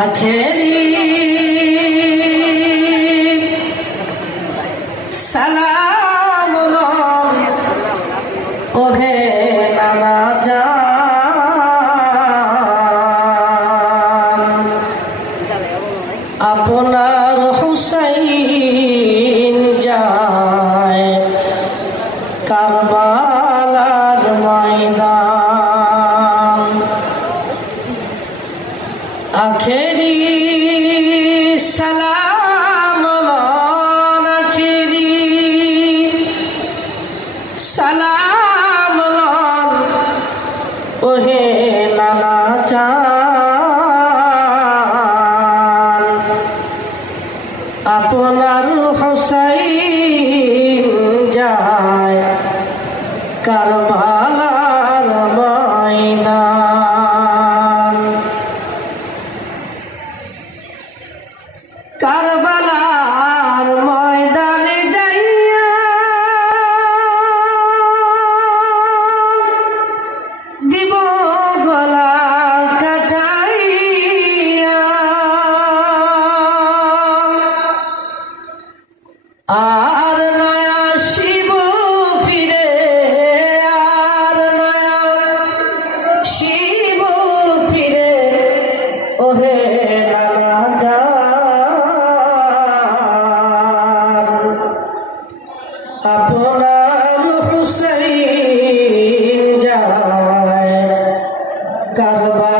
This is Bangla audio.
আখেরি সালাম ওহে নানা আপনার হুসাইন যায় কারবালার ময়দান। আখেরি সালাম আখেরি। সালাম ওহে নানা চান আপনার হোসাইন যায় কারবালার কারবালার ময়দানে যাইয়া দিব গলা কাটাইয়া। আর নয়া শিব ফিরে, আর নয়া শিব ফিরে। ওহে নানা জান কারবার